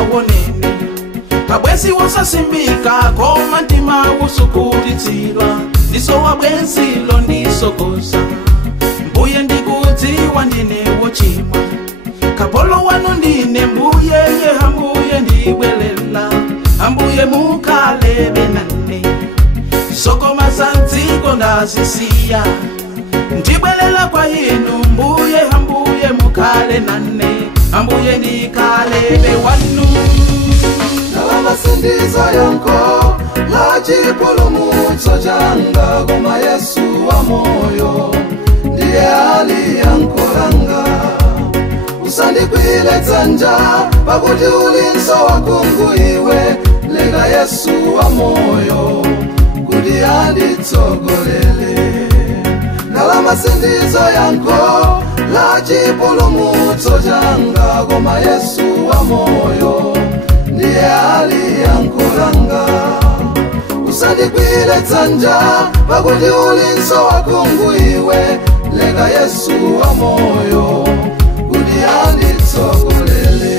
wonene abwezi wosasimbika koma ntima usukulitsidwa ndiso wabwezilo ndisokoza mbuye ndikudziwa ndine wochimwa kapolo wanu ndine mbuye ambuye ndibwelela ambuye mukalebe nane sokoma za dziko ndazisiya ndibwelela kwa inu mbuye ambuye mukale nane ambuye ndikalebe wanu masindizo yanko lachipulumutso changa koma Yesu wa moyo ndiye hali yankolanga usandikwile dzanja pakuti ulinso wakungu iwe lega Yesu wa moyo kuti anditsogolele ngala masindizo yanko lachipulumutso changa koma Yesu wa moyo ndiye hali yankolanga usandikwile dzanja pakuti ulinso wakungu iwe lega Yesu wa moyo kuti anditsogolele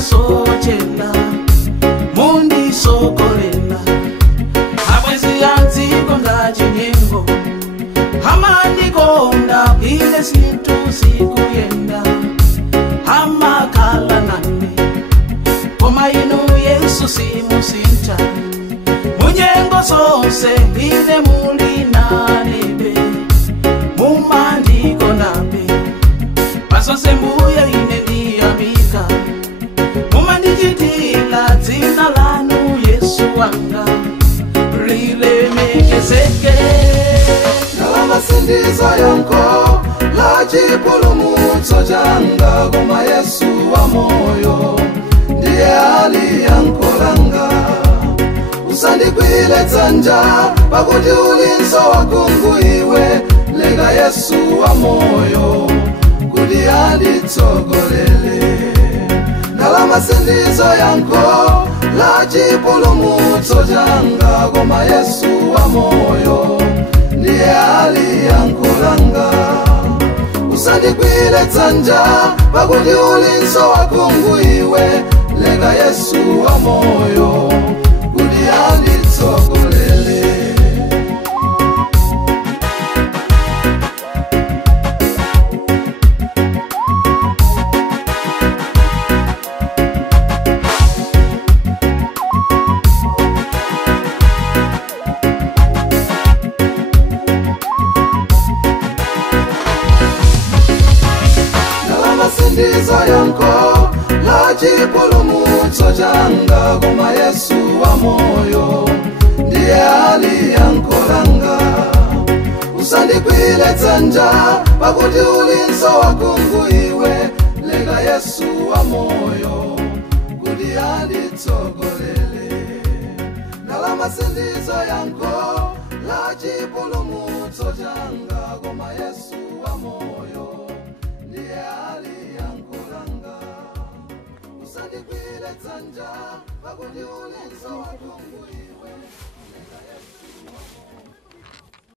sochela mundi sokolela abwezi anziko ndachinyengo hamandikonda ile sintu sikuyenda hamakala nane koma inu Yesu simusinta munyengo zonse ile mulinanebe mumandikondabe pasose mbuye ine ndiyamika mumandijitila dzina lanu Yesu wanga lilemekezeke ngala masindizo yanko lachipulumutso changa koma Yesu wa moyo ndiye hali yankolanga usandikwile dzanja pakuti ulinso wakungu iwe lega Yesu wa moyo kuti anditsogolele ngala masindizo yanko lachipulumutso changa koma Yesu wa moyo ndiye hali yankolanga usandikwile dzanja pakuti ulinso wakungu iwe lega Yesu wa moyo kuti anditsogolele masindizo yanko lachipulumutso changa koma Yesu wa moyo ndiye hali yankolanga usandikwile dzanja pakuti ulinso wakungu iwe lega Yesu wa moyo kuti anditsogolele ngala masindizo yanko lachipulumutso changa koma Yesu wa moyo ndiye hali yankolanga usandikwile dzanja pakuti ulinso wakungu iwe lega Yesu wa moyo